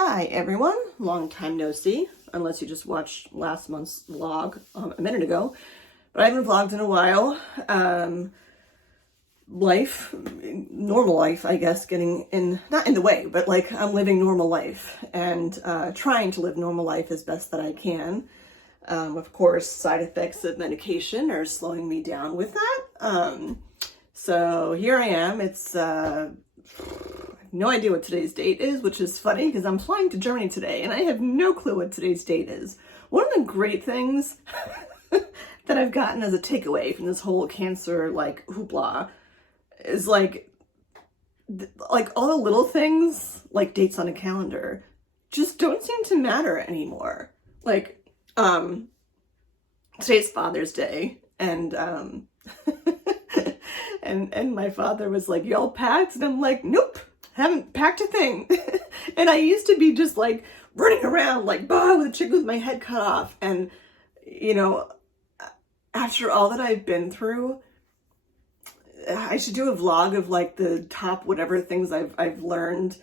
Hi everyone, long time no see, unless you just watched last month's vlog a minute ago, but I haven't vlogged in a while. Normal life, I guess, getting in, not in the way, but like I'm living normal life and trying to live normal life as best that I can. Of course, side effects of medication are slowing me down with that. So here I am. It's no idea what today's date is, which is funny because I'm flying to Germany today and I have no clue what today's date is. One of the great things that I've gotten as a takeaway from this whole cancer like hoopla is like all the little things like dates on a calendar just don't seem to matter anymore. Like today's Father's Day and and my father was like, "Y'all packed?" And I'm like, "Nope. Haven't packed a thing." And I used to be just like running around like with a chick with my head cut off. And you know, after all that I've been through, I should do a vlog of like the top whatever things I've learned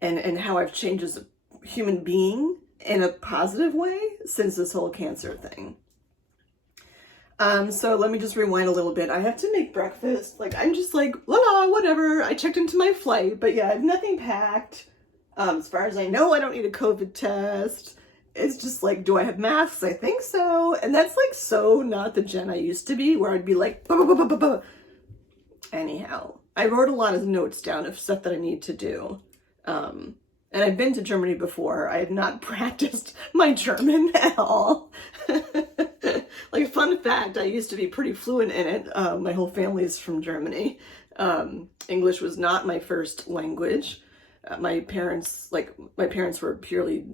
and how I've changed as a human being in a positive way since this whole cancer thing. So let me just rewind a little bit. I have to make breakfast. Like, I'm just like, whatever. I checked into my flight, but yeah, I have nothing packed. As far as I know, I don't need a COVID test. It's just like, do I have masks? I think so. And that's like so not the Jen I used to be, where I'd be like, bah. Anyhow, I wrote a lot of notes down of stuff that I need to do. And I've been to Germany before. I have not practiced my German at all. Like, fun fact, I used to be pretty fluent in it. My whole family is from Germany. English was not my first language. My parents were purely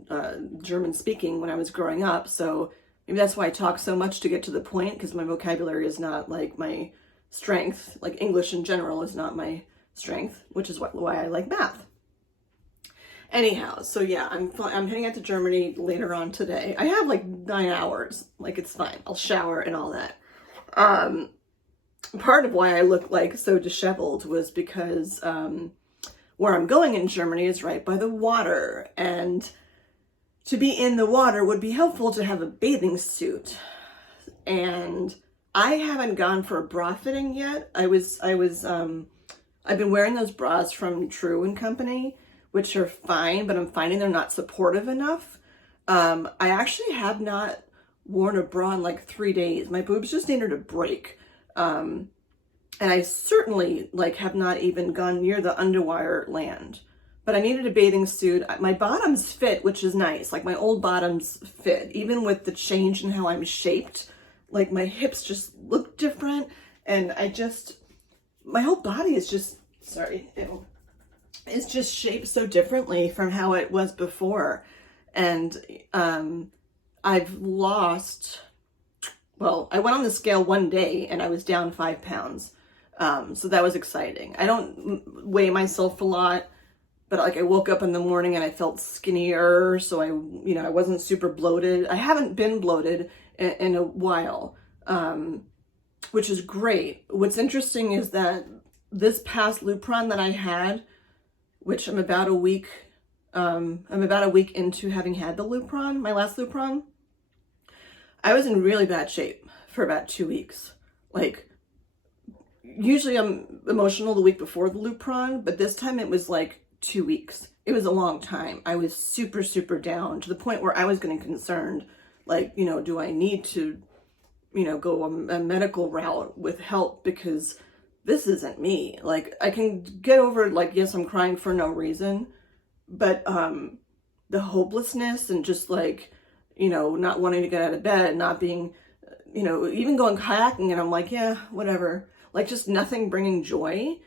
German speaking when I was growing up. So maybe that's why I talk so much to get to the point, because my vocabulary is not like my strength. Like, English in general is not my strength, which is why I like math. Anyhow, so yeah, I'm heading out to Germany later on today. I have like 9 hours. Like, it's fine. I'll shower and all that. Part of why I look like so disheveled was because where I'm going in Germany is right by the water, and to be in the water would be helpful to have a bathing suit. And I haven't gone for a bra fitting yet. I've been wearing those bras from True & Company, which are fine, but I'm finding they're not supportive enough. I actually have not worn a bra in like 3 days. My boobs just needed a break. And I certainly like have not even gone near the underwire land, but I needed a bathing suit. My bottoms fit, which is nice. Like, my old bottoms fit, even with the change in how I'm shaped. Like, my hips just look different. And my whole body is just, it's just shaped so differently from how it was before. And I've lost, I went on the scale one day and I was down 5 pounds. So that was exciting. I don't weigh myself a lot, but like, I woke up in the morning and I felt skinnier. So I wasn't super bloated. I haven't been bloated in a while, which is great. What's interesting is that this past Lupron that I had, which I'm about a week into having had the Lupron, my last Lupron, I was in really bad shape for about 2 weeks. Like, usually I'm emotional the week before the Lupron, but this time it was like 2 weeks. It was a long time. I was super, super down to the point where I was getting concerned, like, do I need to, go a medical route with help, because this isn't me. Like, I can get over, like, yes, I'm crying for no reason, but the hopelessness and just like, not wanting to get out of bed, not being, even going kayaking, and I'm like, yeah, whatever. Like, just nothing bringing joy.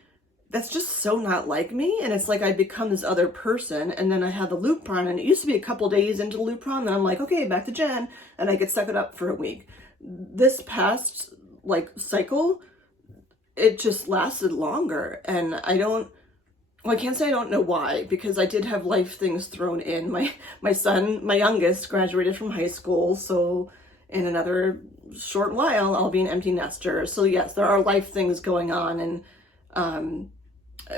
That's just so not like me. And it's like I become this other person. And then I have the Lupron, and it used to be a couple days into the Lupron, and I'm like, okay, back to Jen, and I could suck it up for a week. This past like cycle, it just lasted longer. And I can't say I don't know why, because I did have life things thrown in. My son, my youngest, graduated from high school, so in another short while I'll be an empty nester. So yes, there are life things going on, and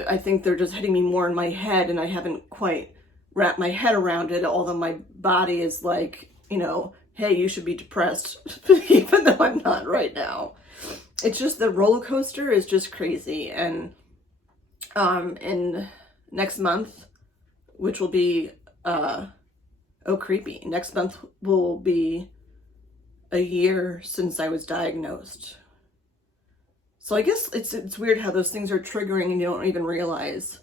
I think they're just hitting me more in my head, and I haven't quite wrap my head around it, although my body is like, you know, hey, you should be depressed, even though I'm not right now. It's just the roller coaster is just crazy. And in next month, which will be, creepy. Next month will be a year since I was diagnosed. So I guess it's weird how those things are triggering and you don't even realize.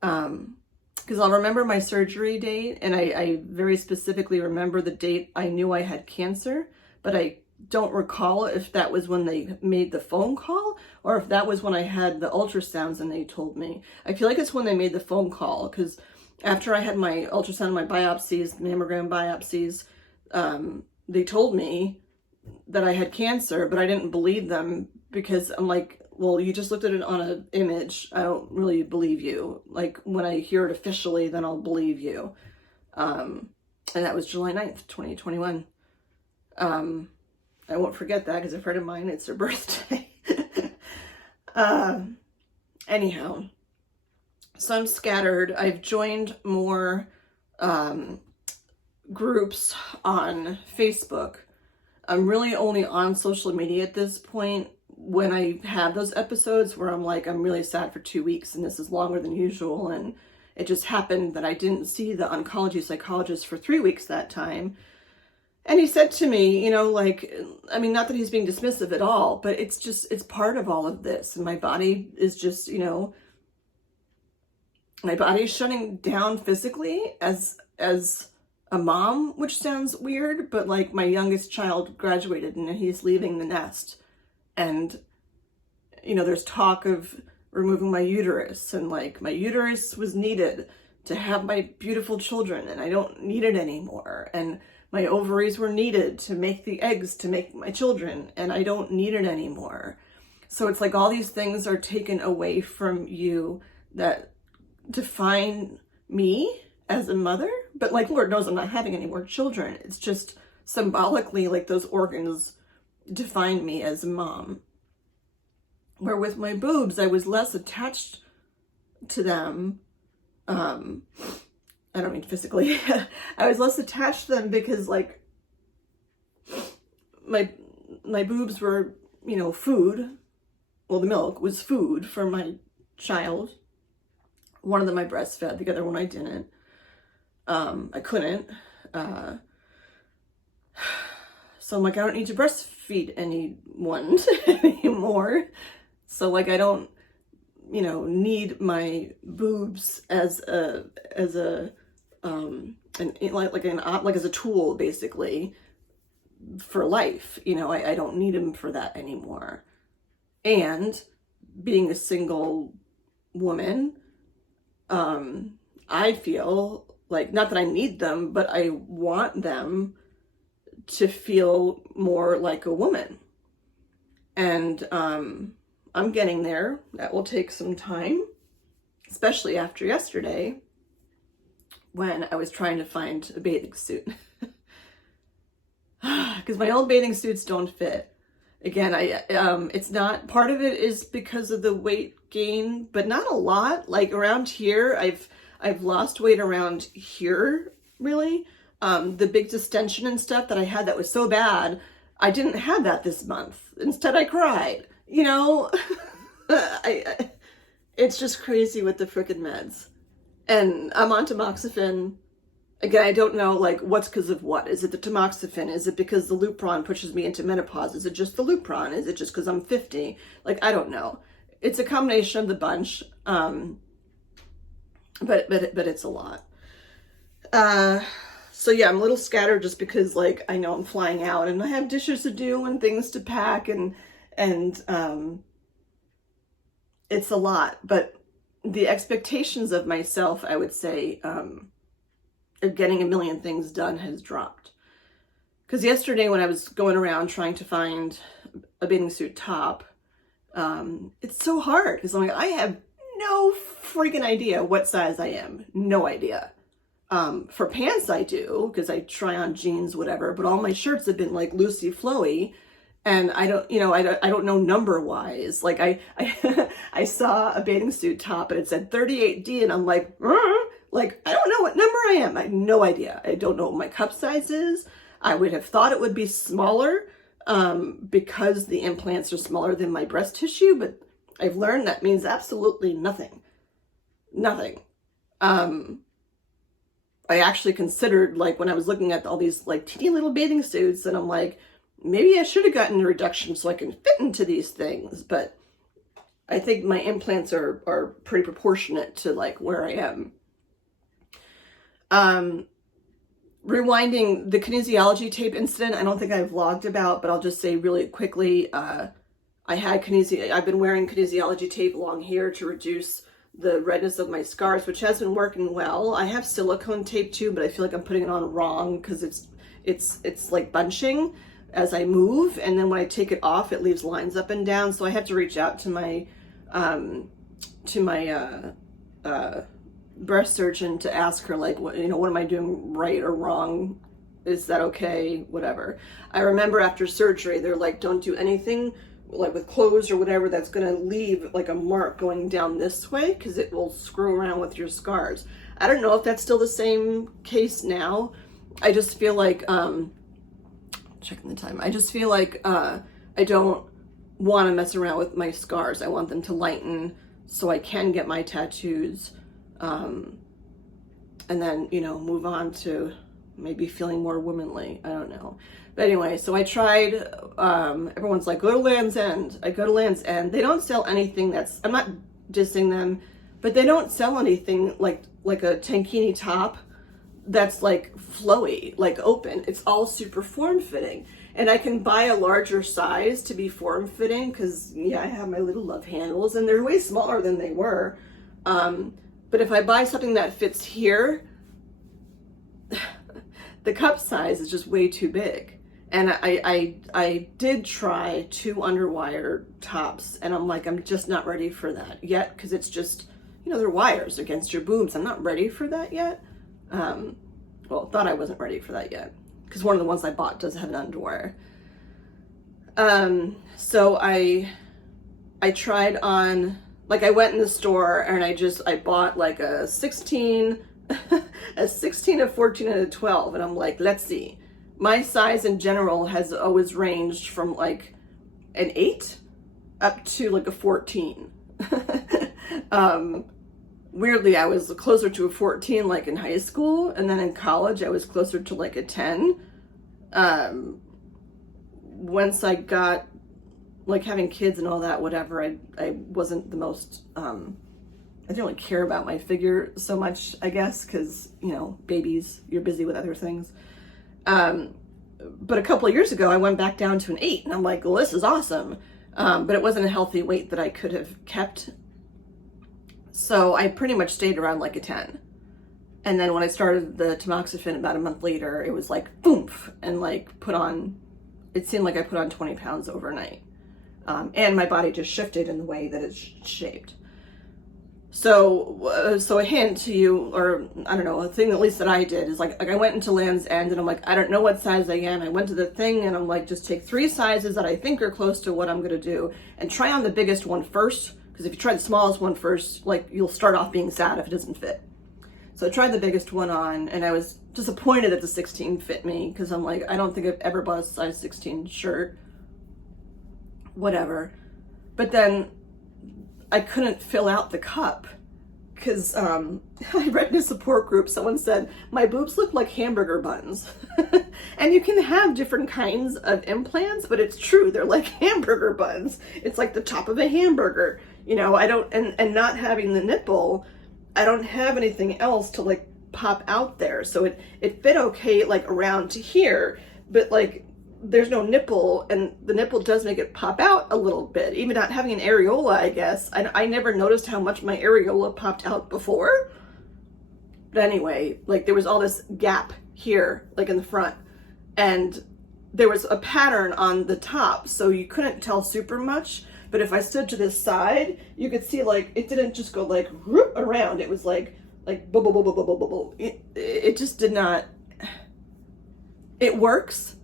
Because I'll remember my surgery date, and I very specifically remember the date I knew I had cancer, but I don't recall if that was when they made the phone call or if that was when I had the ultrasounds and they told me. I feel like it's when they made the phone call, because after I had my ultrasound, my biopsies, mammogram biopsies, they told me that I had cancer, but I didn't believe them because I'm like, well, you just looked at it on an image. I don't really believe you. Like, when I hear it officially, then I'll believe you. And that was July 9th, 2021. I won't forget that because a friend of mine, it's her birthday. Anyhow, so I'm scattered. I've joined more groups on Facebook. I'm really only on social media at this point when I have those episodes where I'm like, I'm really sad for 2 weeks and this is longer than usual. And it just happened that I didn't see the oncology psychologist for 3 weeks that time. And he said to me, you know, like, I mean, not that he's being dismissive at all, but it's just, it's part of all of this. And my body is just, you know, my body is shutting down physically as a mom, which sounds weird, but like my youngest child graduated and he's leaving the nest. And, you know, there's talk of removing my uterus, and like my uterus was needed to have my beautiful children and I don't need it anymore. And my ovaries were needed to make the eggs to make my children and I don't need it anymore. So it's like all these things are taken away from you that define me as a mother, but like, Lord knows I'm not having any more children. It's just symbolically like those organs define me as a mom. Where with my boobs, I was less attached to them. I don't mean physically. I was less attached to them because like my boobs were, you know, food. Well, the milk was food for my child. One of them I breastfed, the other one I didn't. I couldn't. So I'm like, I don't need to breastfeed anyone anymore. So like, I don't, you know, need my boobs as a as a tool basically for life. You know, I don't need them for that anymore. And being a single woman, I feel like, not that I need them, but I want them to feel more like a woman. And I'm getting there. That will take some time, especially after yesterday when I was trying to find a bathing suit. Because my old bathing suits don't fit. Again, it's not, part of it is because of the weight gain, but not a lot. Like around here, I've lost weight around here, really. The big distension and stuff that I had that was so bad, I didn't have that this month. Instead, I cried. You know, it's just crazy with the frickin' meds. And I'm on tamoxifen. Again, I don't know, like, what's because of what? Is it the tamoxifen? Is it because the Lupron pushes me into menopause? Is it just the Lupron? Is it just because I'm 50? Like, I don't know. It's a combination of the bunch. But it's a lot. So yeah, I'm a little scattered just because, like, I know I'm flying out and I have dishes to do and things to pack and it's a lot. But the expectations of myself, I would say, of getting a million things done has dropped. Because yesterday when I was going around trying to find a bathing suit top, it's so hard because I'm like, I have no freaking idea what size I am. No idea. For pants I do, because I try on jeans, whatever, but all my shirts have been like loosey flowy. And I don't, you know, I don't know number wise. Like I saw a bathing suit top and it said 38D and I'm like, I don't know what number have no idea. I don't know what my cup size is. I would have thought it would be smaller because the implants are smaller than my breast tissue, but I've learned that means absolutely nothing. Nothing. I actually considered, like, when I was looking at all these like teeny little bathing suits, and I'm like, maybe I should have gotten a reduction so I can fit into these things, but I think my implants are pretty proportionate to like where I am. Rewinding the kinesiology tape incident, I don't think I vlogged about, but I'll just say really quickly, I've been wearing kinesiology tape along here to reduce the redness of my scars, which has been working well. I have silicone tape too, but I feel like I'm putting it on wrong because it's like bunching as I move, and then when I take it off, it leaves lines up and down. So I have to reach out to my breast surgeon to ask her, like, what am I doing right or wrong? Is that okay? Whatever. I remember after surgery, they're like, don't do anything like with clothes or whatever that's going to leave like a mark going down this way, because it will screw around with your scars. I don't know if that's still the same case now. I just feel like, checking the time, I just feel like I don't want to mess around with my scars. I want them to lighten so I can get my tattoos, and then, move on to maybe feeling more womanly. I don't know. But anyway, so I tried, everyone's like, go to Land's End. I go to Land's End. They don't sell anything I'm not dissing them, but they don't sell anything like a tankini top that's like flowy, like open. It's all super form-fitting. And I can buy a larger size to be form-fitting because, I have my little love handles and they're way smaller than they were. But if I buy something that fits here, the cup size is just way too big. And I did try 2 underwire tops, and I'm like, I'm just not ready for that yet, because it's just, they're wires against your boobs. I'm not ready for that yet. Thought I wasn't ready for that yet, because one of the ones I bought does have an underwire. So I tried on, like, I went in the store and I bought like a 16, a 16, a 14, and a 12, and I'm like, let's see. My size in general has always ranged from like an 8 up to like a 14. Weirdly, I was closer to a 14 like in high school, and then in college I was closer to like a 10. Once I got like having kids and all that, whatever, I wasn't the most, I didn't really care about my figure so much, I guess, because, babies, you're busy with other things. But a couple of years ago, I went back down to an 8, and I'm like, well, this is awesome. But it wasn't a healthy weight that I could have kept. So I pretty much stayed around like a 10. And then when I started the tamoxifen about a month later, it was like, boom, and like it seemed like I put on 20 pounds overnight. And my body just shifted in the way that it's shaped. So a hint to you, or I don't know, a thing at least that I did is like I went into Land's End and I'm like, I don't know what size I am. I went to the thing and I'm like, just take 3 sizes that I think are close to what I'm going to do and try on the biggest one first. Because if you try the smallest one first, like, you'll start off being sad if it doesn't fit. So I tried the biggest one on, and I was disappointed that the 16 fit me, because I'm like, I don't think I've ever bought a size 16 shirt. Whatever. But then I couldn't fill out the cup, because I read in a support group, someone said, my boobs look like hamburger buns. And you can have different kinds of implants, but it's true, they're like hamburger buns. It's like the top of a hamburger. I don't, and not having the nipple, I don't have anything else to like pop out there. So it fit okay, like around to here, but like there's no nipple, and the nipple does make it pop out a little bit. Even not having an areola, I guess. I never noticed how much my areola popped out before. But anyway, like there was all this gap here, like in the front, and there was a pattern on the top, so you couldn't tell super much. But if I stood to this side, you could see like it didn't just go like whoop around. It was like bubble, bubble, bubble, bubble. It just did not. It works.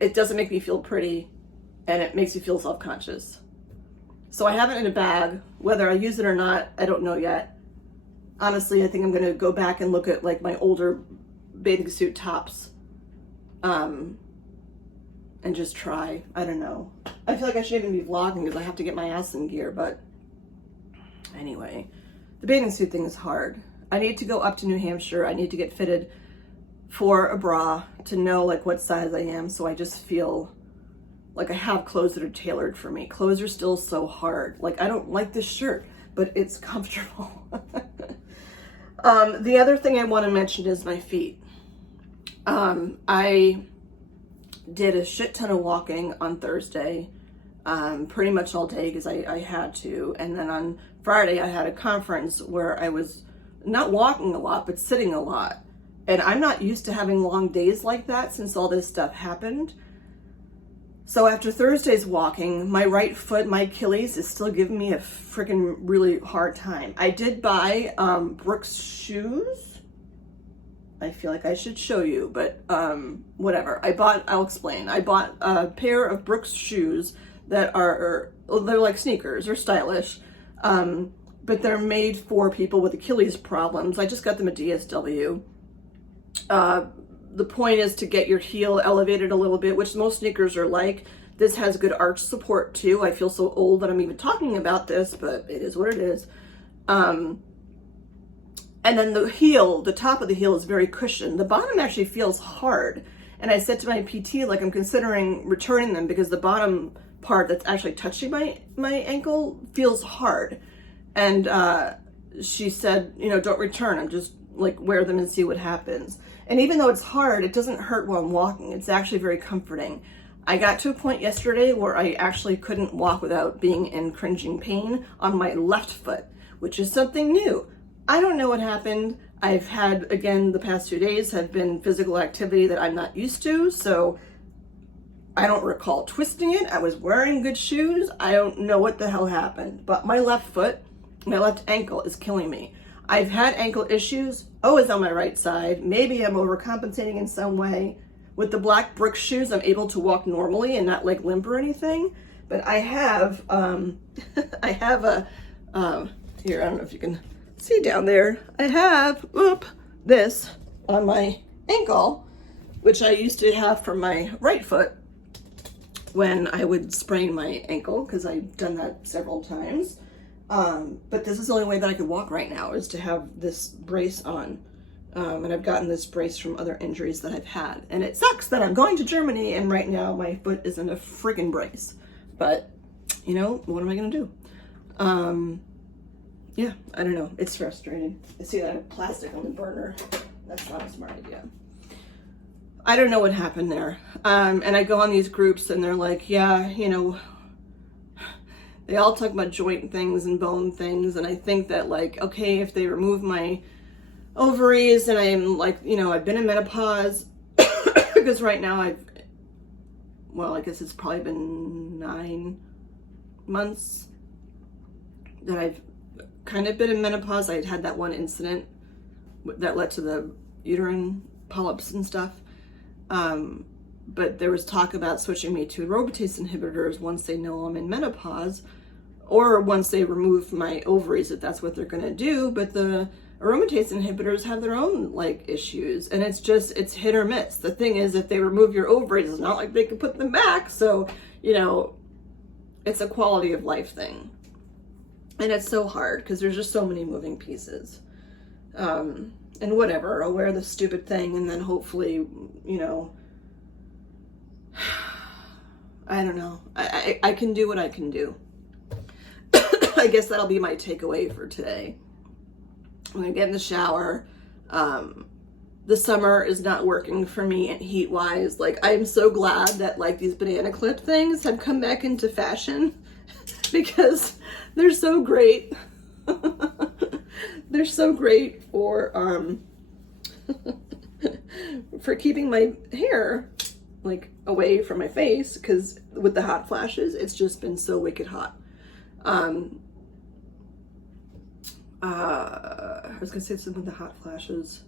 It doesn't make me feel pretty, and it makes me feel self-conscious. So I have it in a bag. Whether I use it or not, I don't know yet. honestly, I think I'm going to go back and look at like my older bathing suit tops, and just try. I don't know. I feel like I shouldn't even be vlogging because I have to get my ass in gear, but anyway, the bathing suit thing is hard. I need to go up to New Hampshire. I need to get fitted for a bra to know like what size I am, so I just feel like I have clothes that are tailored for me. Clothes are still so hard. Like, I don't like this shirt, but it's comfortable. The other thing I want to mention is my feet. I did a shit ton of walking on Thursday, pretty much all day because I had to. And then on Friday, I had a conference where I was not walking a lot, but sitting a lot. And I'm not used to having long days like that since all this stuff happened. So after Thursday's walking, my right foot, my Achilles, is still giving me a freaking really hard time. I did buy Brooks shoes. I feel like I should show you, but whatever. I'll explain. I bought a pair of Brooks shoes that they're like sneakers, they're stylish, but they're made for people with Achilles problems. I just got them at DSW. The point is to get your heel elevated a little bit, which most sneakers are like. This has good arch support too. I feel so old that I'm even talking about this, but it is what it is. And then the heel, the top of the heel is very cushioned. The bottom actually feels hard. And I said to my PT, like, I'm considering returning them because the bottom part that's actually touching my ankle feels hard. And she said, you know, don't return them, just like wear them and see what happens. And even though it's hard, it doesn't hurt while I'm walking. It's actually very comforting. I got to a point yesterday where I actually couldn't walk without being in cringing pain on my left foot, which is something new. I don't know what happened. I've had, again, the past 2 days have been physical activity that I'm not used to, so I don't recall twisting it. I was wearing good shoes. I don't know what the hell happened, but my left foot, my left ankle is killing me. I've had ankle issues, always on my right side. Maybe I'm overcompensating in some way. With the black Brooks shoes, I'm able to walk normally and not like limp or anything. But I have, I have a, here, I don't know if you can see down there. I have, this on my ankle, which I used to have for my right foot when I would sprain my ankle, because I've done that several times. But this is the only way that I could walk right now, is to have this brace on. And I've gotten this brace from other injuries that I've had. And it sucks that I'm going to Germany and right now my foot is in a friggin' brace. But, you know, what am I going to do? Yeah, I don't know. It's frustrating. I see that plastic on the burner. That's not a smart idea. I don't know what happened there. And I go on these groups and they're like, yeah, you know, they all talk about joint things and bone things, and I think that, like, okay, if they remove my ovaries and I'm like, you know, I've been in menopause, because right now I guess it's probably been 9 months that I've kind of been in menopause. I had that one incident that led to the uterine polyps and stuff. But there was talk about switching me to aromatase inhibitors once they know I'm in menopause, or once they remove my ovaries, if that's what they're going to do. But the aromatase inhibitors have their own like issues, and it's hit or miss. The thing is, if they remove your ovaries, it's not like they can put them back. So, you know, it's a quality of life thing. And it's so hard because there's just so many moving pieces. And whatever, I'll wear the stupid thing and then hopefully, you know, I don't know. I can do what I can do. I guess that'll be my takeaway for today. I'm gonna get in the shower. The summer is not working for me and heat-wise. Like, I'm so glad that like these banana clip things have come back into fashion because they're so great. They're so great for for keeping my hair like away from my face, because with the hot flashes, it's just been so wicked hot. I was gonna say something with the hot flashes.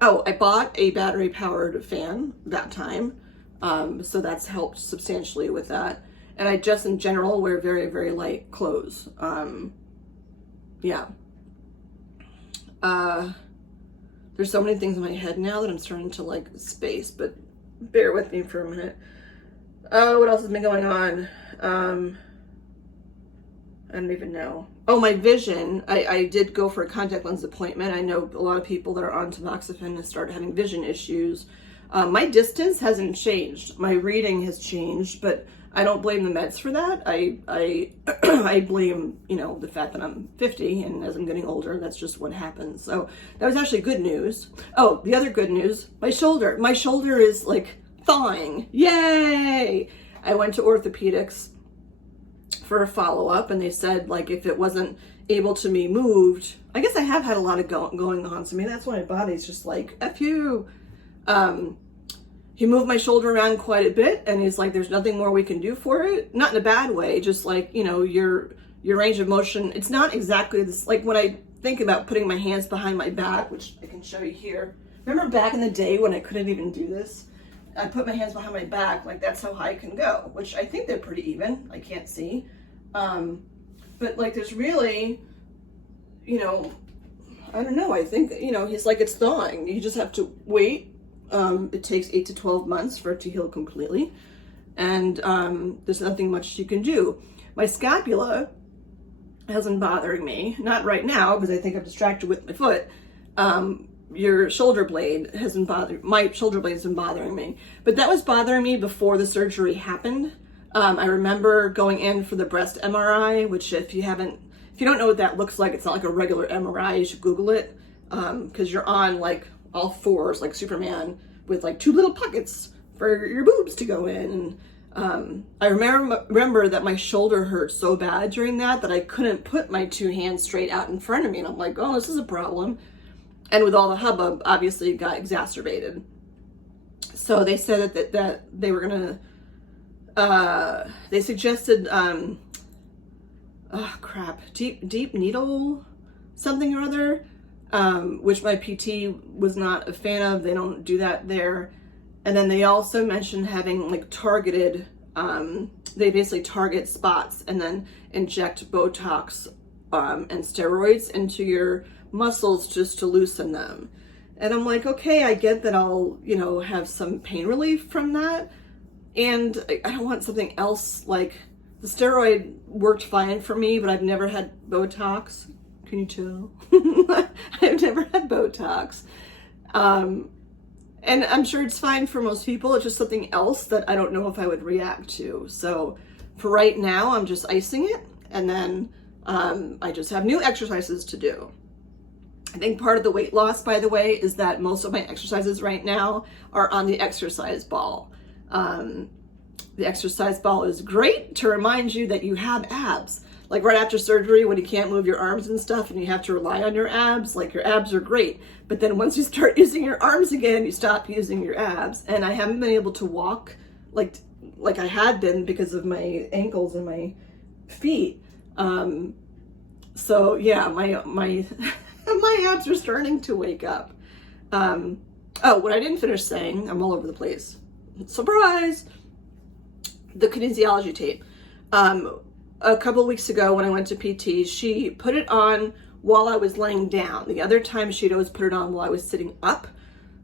Oh, I bought a battery powered fan that time. So that's helped substantially with that. And I just in general wear very, very light clothes. Yeah. There's so many things in my head now that I'm starting to like space, but bear with me for a minute. Oh, what else has been going on? I don't even know. Oh, my vision. I did go for a contact lens appointment. I know a lot of people that are on tamoxifen have started having vision issues. My distance hasn't changed. My reading has changed, but I don't blame the meds for that. I blame, you know, the fact that I'm 50, and as I'm getting older, that's just what happens. So that was actually good news. Oh, the other good news, my shoulder. My shoulder is like thawing. Yay! I went to orthopedics for a follow-up, and they said like if it wasn't able to be moved, I guess I have had a lot of going on, so maybe that's why my body's just like F you. He moved my shoulder around quite a bit, and he's like, there's nothing more we can do for it. Not in a bad way, just like, you know, your range of motion, it's not exactly this, like when I think about putting my hands behind my back, which I can show you here. Remember back in the day when I couldn't even do this? I put my hands behind my back, like that's how high I can go, which I think they're pretty even. I can't see. But like there's really, you know, I don't know, I think, you know, he's like, it's thawing. You just have to wait. It takes 8 to 12 months for it to heal completely. And there's nothing much you can do. My scapula hasn't bothering me. Not right now, because I think I'm distracted with my foot. Your shoulder blade hasn't bothered, my shoulder blade has been bothering me. But that was bothering me before the surgery happened. I remember going in for the breast MRI, which if you don't know what that looks like, it's not like a regular MRI, you should Google it. Because you're on like all fours like Superman with like 2 little pockets for your boobs to go in. And I remember that my shoulder hurt so bad during that I couldn't put my 2 hands straight out in front of me. And I'm like, oh, this is a problem. And with all the hubbub, obviously it got exacerbated. So they said that they were gonna, they suggested, deep needle something or other. Which my PT was not a fan of. They don't do that there. And then they also mentioned having like targeted, they basically target spots and then inject Botox and steroids into your muscles just to loosen them. And I'm like, okay, I get that I'll, you know, have some pain relief from that. And I don't want something else. Like the steroid worked fine for me, but I've never had Botox. Can you tell? I've never had Botox. And I'm sure it's fine for most people. It's just something else that I don't know if I would react to. So for right now, I'm just icing it. And then I just have new exercises to do. I think part of the weight loss, by the way, is that most of my exercises right now are on the exercise ball. The exercise ball is great to remind you that you have abs. Like right after surgery, when you can't move your arms and stuff and you have to rely on your abs, like your abs are great. But then once you start using your arms again, you stop using your abs. And I haven't been able to walk like I had been because of my ankles and my feet. So yeah, my my abs are starting to wake up. Oh, what I didn't finish saying, I'm all over the place. Surprise! The kinesiology tape. A couple of weeks ago when I went to PT, she put it on while I was laying down. The other time she'd always put it on while I was sitting up.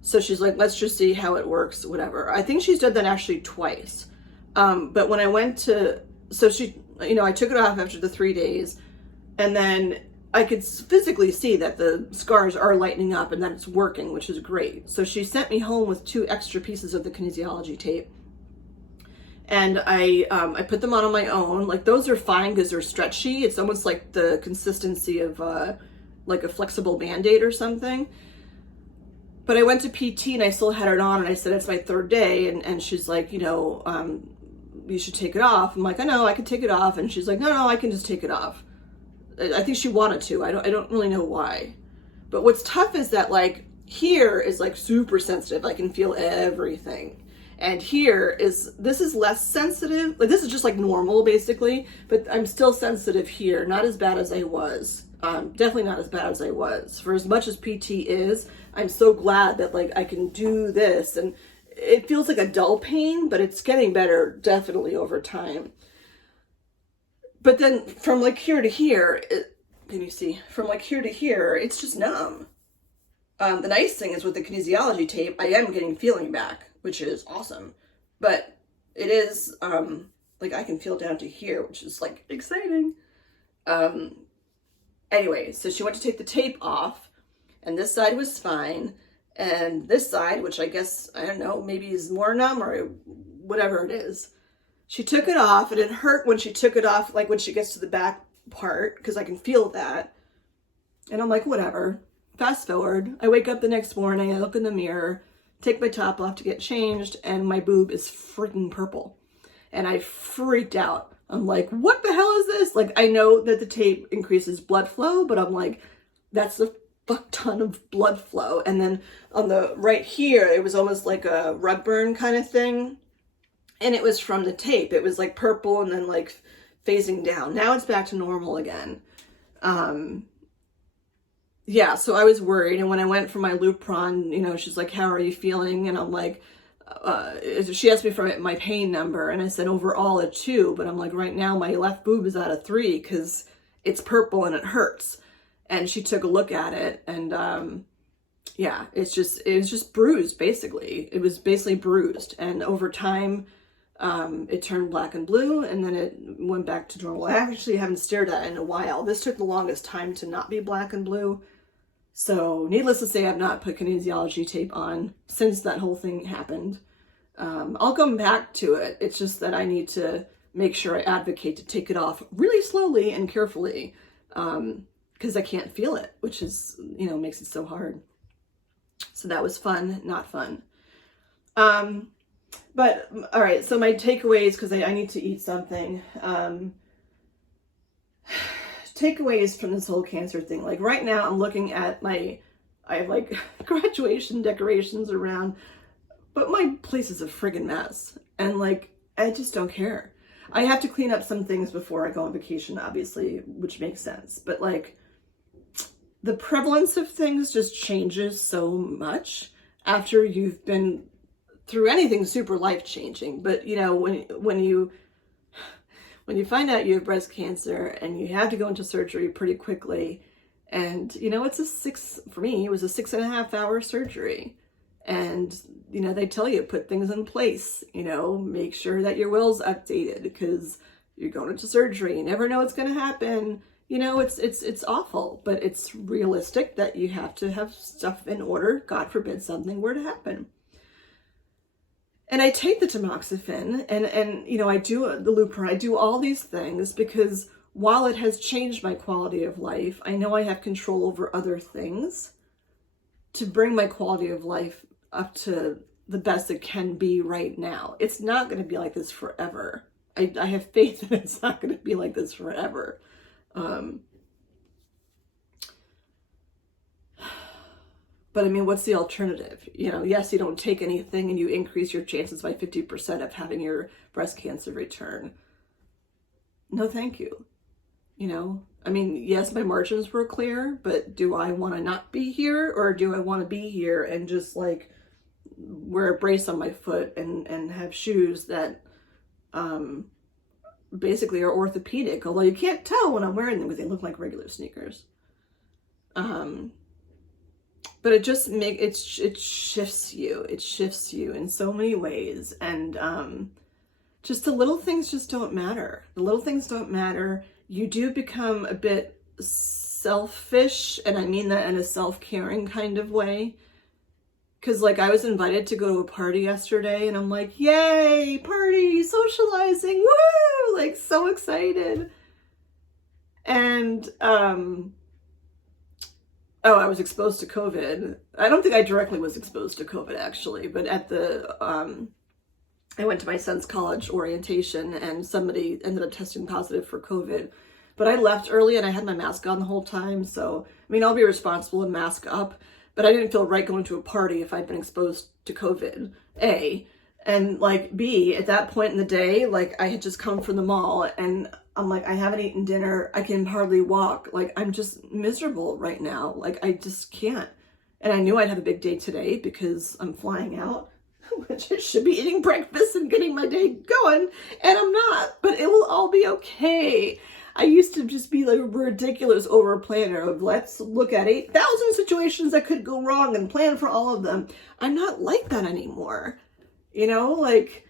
So she's like, let's just see how it works, whatever. I think she's done that actually twice. But when I went to, so she, you know, I took it off after the 3 days, and then I could physically see that the scars are lightening up and that it's working, which is great. So she sent me home with 2 extra pieces of the kinesiology tape. And I put them on my own. Like those are fine because they're stretchy. It's almost like the consistency of like a flexible Band-Aid or something. But I went to PT and I still had it on, and I said, it's my 3rd day. And she's like, you know, you should take it off. I'm like, I know, I can take it off. And she's like, no, I can just take it off. I think she wanted to. I don't really know why. But what's tough is that like here is like super sensitive. I can feel everything. And here is, this is less sensitive. Like this is just like normal basically, but I'm still sensitive here. Not as bad as I was. Definitely not as bad as I was. For as much as PT is, I'm so glad that like I can do this, and it feels like a dull pain, but it's getting better definitely over time. But then from like here to here, can you see, from like here to here, it's just numb. The nice thing is with the kinesiology tape, I am getting feeling back, which is awesome. But it is, like I can feel down to here, which is like exciting. Anyway, so she went to take the tape off, and this side was fine. And this side, which I guess, I don't know, maybe is more numb or whatever it is, she took it off, and it hurt when she took it off, like when she gets to the back part, because I can feel that. And I'm like, whatever. Fast forward, I wake up the next morning, I look in the mirror, take my top off to get changed, and my boob is freaking purple. And I freaked out. I'm like, what the hell is this? Like, I know that the tape increases blood flow, but I'm like, that's a fuck ton of blood flow. And then on the right here, it was almost like a rug burn kind of thing. And it was from the tape. It was like purple and then like phasing down. Now it's back to normal again. Yeah, so I was worried. And when I went for my Lupron, you know, she's like, how are you feeling? And I'm like, she asked me for my pain number, and I said overall a 2, but I'm like, right now my left boob is at a 3 because it's purple and it hurts. And she took a look at it, and yeah, it was just bruised, basically. It was basically bruised, and over time, it turned black and blue, and then it went back to normal. I actually haven't stared at it in a while. This took the longest time to not be black and blue. So needless to say, I've not put kinesiology tape on since that whole thing happened. I'll come back to it. It's just that I need to make sure I advocate to take it off really slowly and carefully, because I can't feel it, which is, you know, makes it so hard. So that was fun, not fun. But all right, so my takeaways, because I need to eat something. Takeaways from this whole cancer thing. Like right now I'm looking at I have like graduation decorations around, but my place is a friggin' mess. And like, I just don't care. I have to clean up some things before I go on vacation, obviously, which makes sense. But like, the prevalence of things just changes so much after you've been through anything super life-changing. But you know, when you find out you have breast cancer and you have to go into surgery pretty quickly, and you know, for me, it was a 6.5 hour surgery. And, you know, they tell you, put things in place, you know, make sure that your will's updated because you're going into surgery. You never know what's going to happen. You know, it's awful, but it's realistic that you have to have stuff in order. God forbid something were to happen. And I take the tamoxifen and you know, I do the Lupron, I do all these things because while it has changed my quality of life, I know I have control over other things to bring my quality of life up to the best it can be right now. It's not going to be like this forever. I have faith that it's not going to be like this forever. But I mean, what's the alternative? You know, yes, you don't take anything and you increase your chances by 50% of having your breast cancer return. No, thank you. You know, I mean, yes, my margins were clear, but do I want to not be here, or do I want to be here and just like wear a brace on my foot and have shoes that basically are orthopedic, although you can't tell when I'm wearing them because they look like regular sneakers. But it just it shifts you. It shifts you in so many ways, and just the little things just don't matter. The little things don't matter. You do become a bit selfish, and I mean that in a self-caring kind of way. Because, like, I was invited to go to a party yesterday, and I'm like, yay, party, socializing, woo! Like, so excited. And, oh, I was exposed to COVID. I don't think I directly was exposed to COVID, actually, but at the, I went to my son's college orientation, and somebody ended up testing positive for COVID. But I left early, and I had my mask on the whole time, so, I mean, I'll be responsible and mask up. But I didn't feel right going to a party if I'd been exposed to COVID, A. And like, B, at that point in the day, like I had just come from the mall and I'm like, I haven't eaten dinner. I can hardly walk. Like, I'm just miserable right now. Like, I just can't. And I knew I'd have a big day today because I'm flying out, which I should be eating breakfast and getting my day going. And I'm not, but it will all be okay. I used to just be like a ridiculous over planner of let's look at 8,000 situations that could go wrong and plan for all of them. I'm not like that anymore. You know, like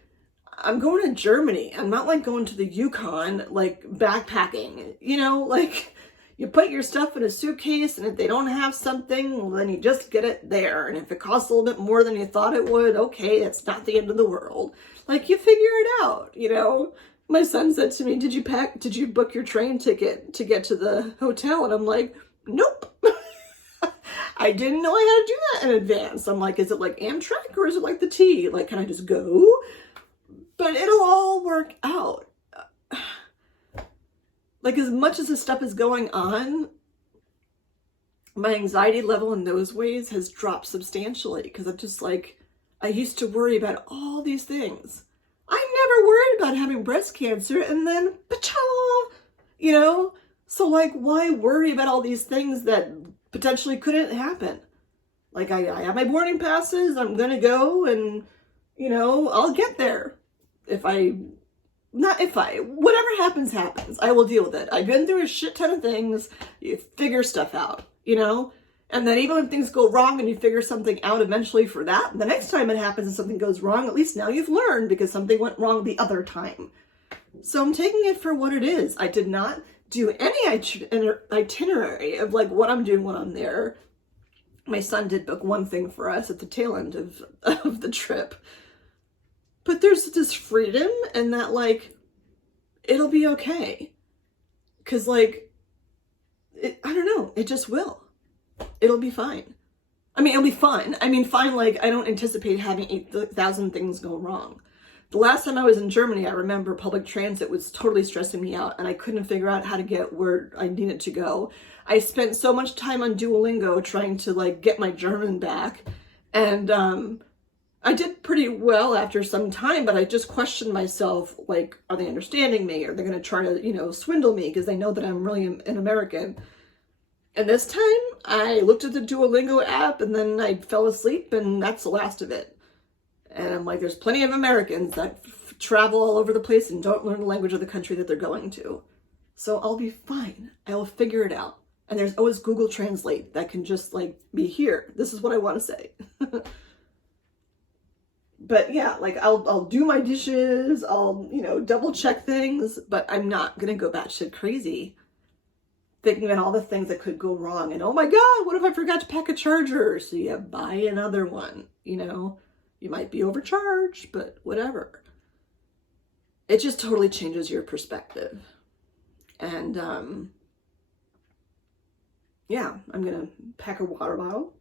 I'm going to Germany. I'm not like going to the Yukon, like backpacking, you know, like you put your stuff in a suitcase and if they don't have something, well, then you just get it there. And if it costs a little bit more than you thought it would, okay, it's not the end of the world. Like you figure it out, you know? My son said to me, did you book your train ticket to get to the hotel? And I'm like, nope. I didn't know I had to do that in advance. I'm like, is it like Amtrak or is it like the T? Like, can I just go? But it'll all work out. Like as much as this stuff is going on, my anxiety level in those ways has dropped substantially because I'm just like, I used to worry about all these things. I never worried about having breast cancer and then, you know? So like, why worry about all these things that potentially couldn't happen? Like I have my boarding passes, I'm gonna go and, you know, I'll get there. Whatever happens, happens. I will deal with it. I've been through a shit ton of things. You figure stuff out, you know? And then even when things go wrong and you figure something out eventually for that, the next time it happens and something goes wrong, at least now you've learned because something went wrong the other time. So I'm taking it for what it is. I did not do any itinerary of like what I'm doing when I'm there. My son did book one thing for us at the tail end of the trip. But there's this freedom and that like, it'll be okay. Cause like, I don't know, it just will. It'll be fine. I mean, it'll be fun. I mean, fine, like I don't anticipate having 8,000 things go wrong. The last time I was in Germany, I remember public transit was totally stressing me out and I couldn't figure out how to get where I needed to go. I spent so much time on Duolingo trying to like get my German back. And I did pretty well after some time, but I just questioned myself, like, are they understanding me? Are they going to try to, you know, swindle me because they know that I'm really an American? And this time I looked at the Duolingo app and then I fell asleep and that's the last of it. And I'm like, there's plenty of Americans that travel all over the place and don't learn the language of the country that they're going to. So I'll be fine. I will figure it out. And there's always Google Translate that can just like be here. This is what I want to say. But yeah, like I'll do my dishes. I'll, you know, double check things, but I'm not going to go batshit crazy thinking about all the things that could go wrong. And oh my God, what if I forgot to pack a charger? So you buy another one, you know? You might be overcharged, but whatever. It just totally changes your perspective. And yeah, I'm going to pack a water bottle.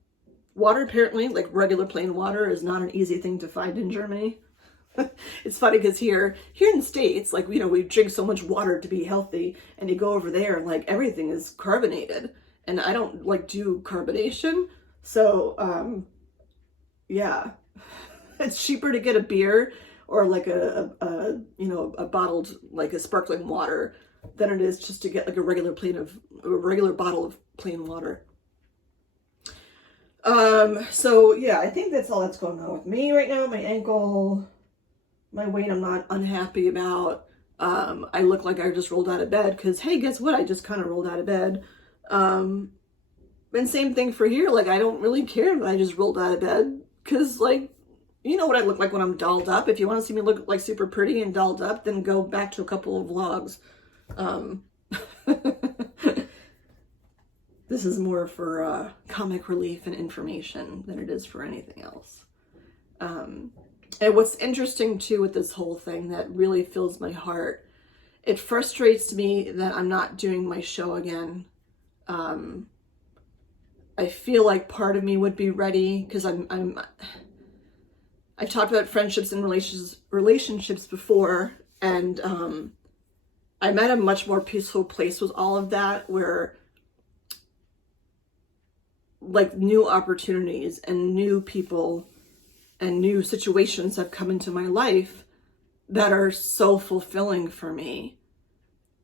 Water, apparently, like regular plain water, is not an easy thing to find in Germany. It's funny because here in the States, like, you know, we drink so much water to be healthy, and you go over there and like everything is carbonated. And I don't like do carbonation. So, yeah. It's cheaper to get a beer or like a you know, a bottled, like a sparkling water than it is just to get like a regular bottle of plain water. So yeah, I think that's all that's going on with me right now. My ankle, my weight, I'm not unhappy about. I look like I just rolled out of bed because, hey, guess what? I just kind of rolled out of bed. And same thing for here. Like, I don't really care that I just rolled out of bed because, like, you know what I look like when I'm dolled up. If you want to see me look like super pretty and dolled up, then go back to a couple of vlogs. This is more for comic relief and information than it is for anything else. And what's interesting too with this whole thing that really fills my heart, it frustrates me that I'm not doing my show again. I feel like part of me would be ready because I've talked about friendships and relationships before, and I'm at a much more peaceful place with all of that, where like new opportunities and new people and new situations have come into my life that are so fulfilling for me.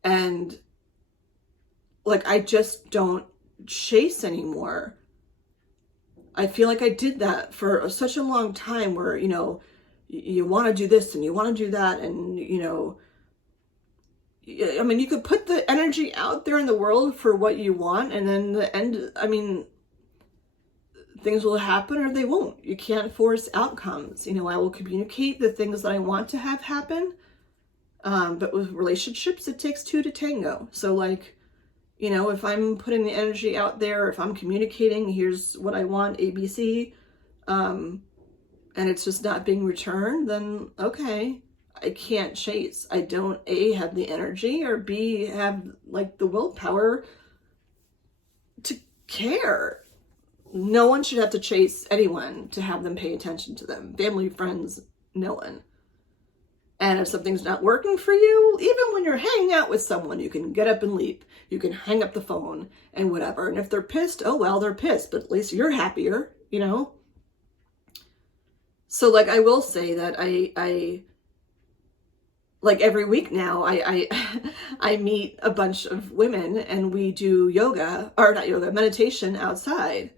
And like, I just don't chase anymore. I feel like I did that for such a long time where, you know, you want to do this and you want to do that, and, you know, I mean, you could put the energy out there in the world for what you want, and then the end, I mean, things will happen or they won't. You can't force outcomes. You know, I will communicate the things that I want to have happen. But with relationships, it takes two to tango. So like, you know, if I'm putting the energy out there, if I'm communicating, here's what I want, ABC, and it's just not being returned, then okay, I can't chase. I don't A, have the energy, or B, have like the willpower to care. No one should have to chase anyone to have them pay attention to them. Family, friends, no one. And if something's not working for you, even when you're hanging out with someone, you can get up and leave. You can hang up the phone and whatever. And if they're pissed, oh well, they're pissed, but at least you're happier, you know? So like, I will say that I like every week now, I meet a bunch of women and we do yoga, or not yoga, meditation outside,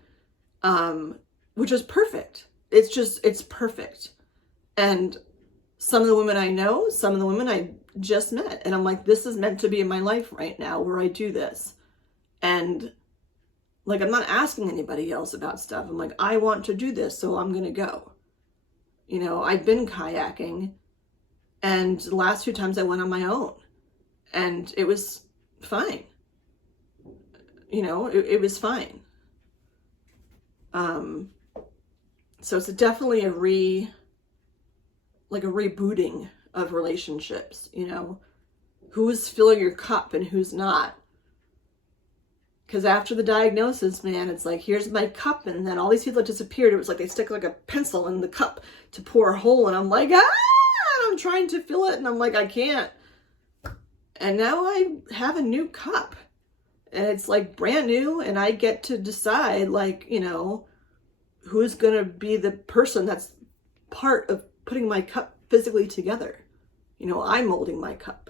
which is perfect. It's perfect. And some of the women I know, some of the women I just met, and I'm like, this is meant to be in my life right now where I do this. And like, I'm not asking anybody else about stuff. I'm like, I want to do this, so I'm going to go. You know, I've been kayaking, and the last few times I went on my own, and it was fine. You know, it was fine. So it's definitely a rebooting of relationships, you know, who's filling your cup and who's not. Because after the diagnosis, man, it's like, here's my cup, and then all these people that disappeared, it was like they stick like a pencil in the cup to pour a hole, and I'm like, and I'm trying to fill it, and I'm like, I can't. And now I have a new cup, and it's like brand new, and I get to decide, like, you know, who's gonna be the person that's part of putting my cup physically together. You know, I'm molding my cup,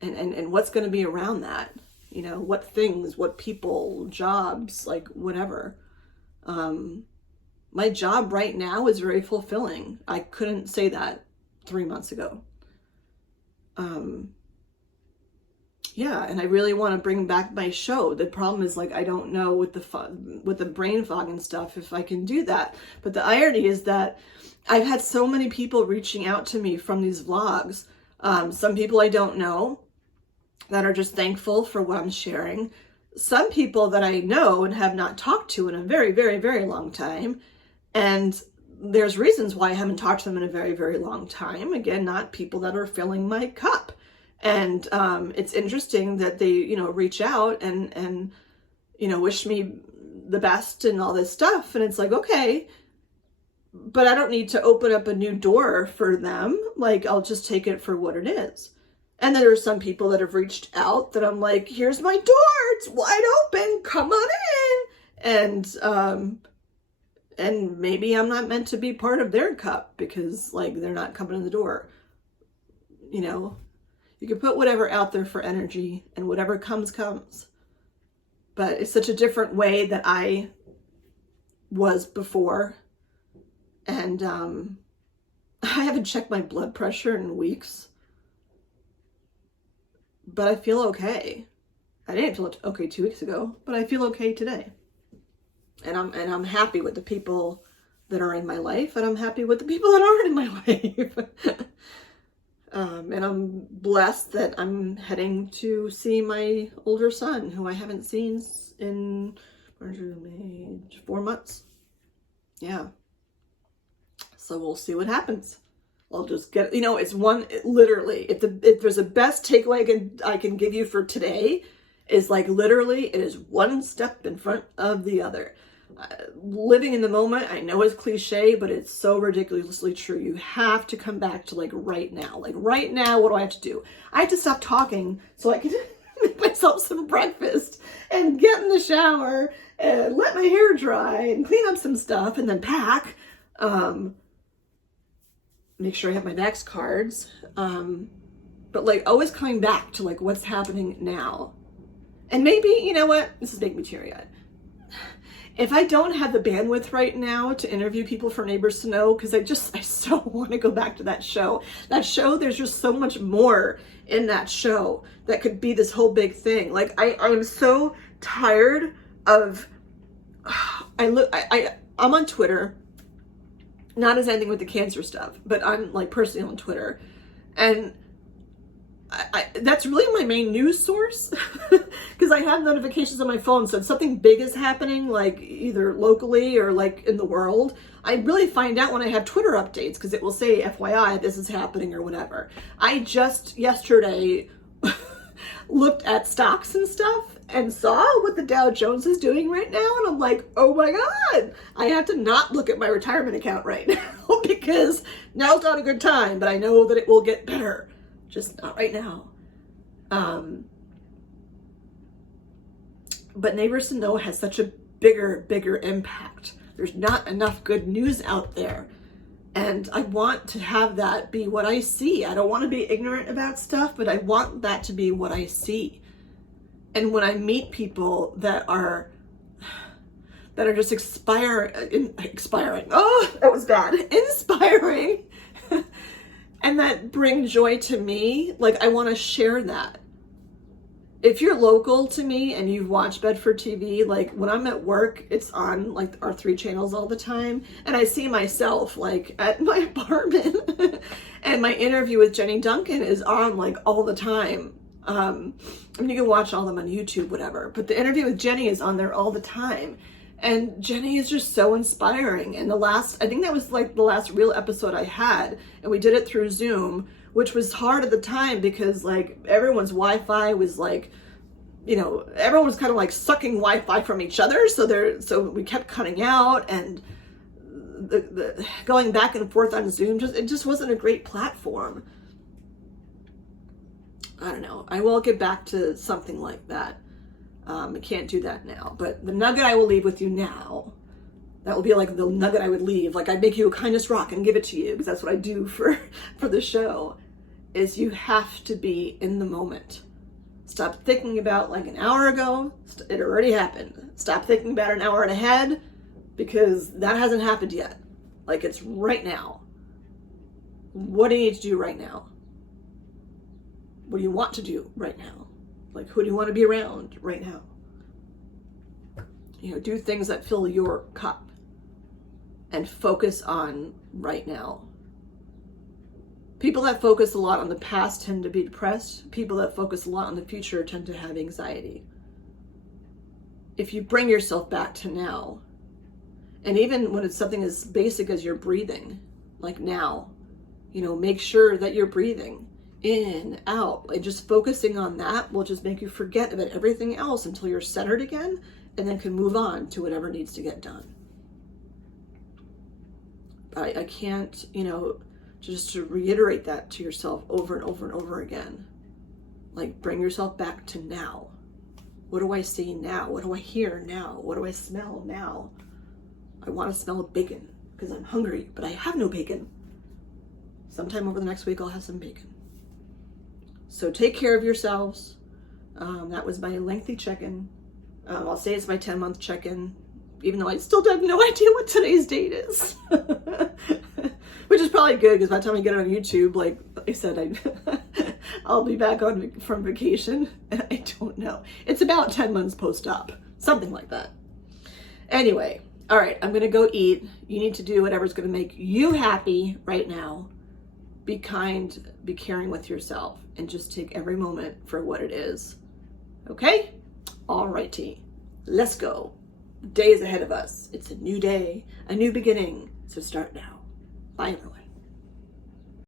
and what's going to be around that, you know, what things, what people, jobs, like whatever. My job right now is very fulfilling. I couldn't say that 3 months ago. Yeah, and I really want to bring back my show. The problem is, like, I don't know with the brain fog and stuff if I can do that. But the irony is that I've had so many people reaching out to me from these vlogs. Some people I don't know that are just thankful for what I'm sharing. Some people that I know and have not talked to in a very, very, very long time. And there's reasons why I haven't talked to them in a very, very long time. Again, not people that are filling my cup. And it's interesting that they, you know, reach out and, you know, wish me the best and all this stuff. And it's like, okay, but I don't need to open up a new door for them. Like, I'll just take it for what it is. And then there's some people that have reached out that I'm like, here's my door. It's wide open. Come on in. And maybe I'm not meant to be part of their cup because, like, they're not coming in the door. You know, you can put whatever out there for energy, and whatever comes, comes. But it's such a different way that I was before. And I haven't checked my blood pressure in weeks. But I feel okay. I didn't feel okay 2 weeks ago, but I feel okay today. And I'm happy with the people that are in my life, and I'm happy with the people that aren't in my life. And I'm blessed that I'm heading to see my older son, who I haven't seen in 4 months. Yeah. So we'll see what happens. I'll just get, you know, it's literally, if there's a best takeaway I can give you for today, is like, literally, it is one step in front of the other. Living in the moment, I know it's cliche, but it's so ridiculously true. You have to come back to, like, right now. Like, right now, what do I have to do? I have to stop talking so I can make myself some breakfast and get in the shower and let my hair dry and clean up some stuff and then pack. Make sure I have my next cards. But, like, always coming back to, like, what's happening now. And maybe, you know what? This is making me teary-eyed. If I don't have the bandwidth right now to interview people for Neighbors to Know, because I so want to go back to that show. That show, there's just so much more in that show that could be this whole big thing. Like, I'm so tired of, I'm on Twitter, not as anything with the cancer stuff, but I'm like personally on Twitter. And that's really my main news source because I have notifications on my phone. So if something big is happening, like either locally or like in the world, I really find out when I have Twitter updates because it will say FYI, this is happening or whatever. I just yesterday looked at stocks and stuff and saw what the Dow Jones is doing right now. And I'm like, oh my God, I have to not look at my retirement account right now because now's not a good time, but I know that it will get better. Just not right now. But Neighbors to Know has such a bigger impact. There's not enough good news out there. And I want to have that be what I see. I don't want to be ignorant about stuff, but I want that to be what I see. And when I meet people that are just inspiring. Oh, that was bad. Inspiring. And that bring joy to me, like I want to share that. If you're local to me and you've watched Bedford TV, like when I'm at work, it's on like our 3 channels all the time. And I see myself like at my apartment and my interview with Jenny Duncan is on like all the time. I mean, you can watch all of them on YouTube, whatever, but the interview with Jenny is on there all the time. And Jenny is just so inspiring. And I think that was like the last real episode I had. And we did it through Zoom, which was hard at the time because like everyone's Wi-Fi was like, you know, everyone was kind of like sucking Wi-Fi from each other. So we kept cutting out and the going back and forth on Zoom, it just wasn't a great platform. I don't know. I will get back to something like that. I can't do that now, but the nugget I will leave with you now, that will be like the nugget I would leave. Like I'd make you a kindness rock and give it to you because that's what I do for the show, is you have to be in the moment. Stop thinking about like an hour ago. It already happened. Stop thinking about an hour and ahead because that hasn't happened yet. Like it's right now. What do you need to do right now? What do you want to do right now? Like, who do you want to be around right now? You know, do things that fill your cup and focus on right now. People that focus a lot on the past tend to be depressed. People that focus a lot on the future tend to have anxiety. If you bring yourself back to now, and even when it's something as basic as your breathing, like now, you know, make sure that you're breathing in, out, like just focusing on that will just make you forget about everything else until you're centered again and then can move on to whatever needs to get done. But I can't, you know, just to reiterate that to yourself over and over and over again. Like bring yourself back to now. What do I see now? What do I hear now? What do I smell now? I want to smell bacon because I'm hungry, but I have no bacon. Sometime over the next week I'll have some bacon. So take care of yourselves. That was my lengthy check-in. I'll say it's my 10-month check-in, even though I still have no idea what today's date is. Which is probably good, because by the time I get it on YouTube, like I said, I'll be back from vacation. I don't know. It's about 10 months post-op. Something like that. Anyway, all right, I'm going to go eat. You need to do whatever's going to make you happy right now. Be kind, be caring with yourself, and just take every moment for what it is. Okay? All righty. Let's go. The day is ahead of us. It's a new day, a new beginning. So start now. Bye, everyone.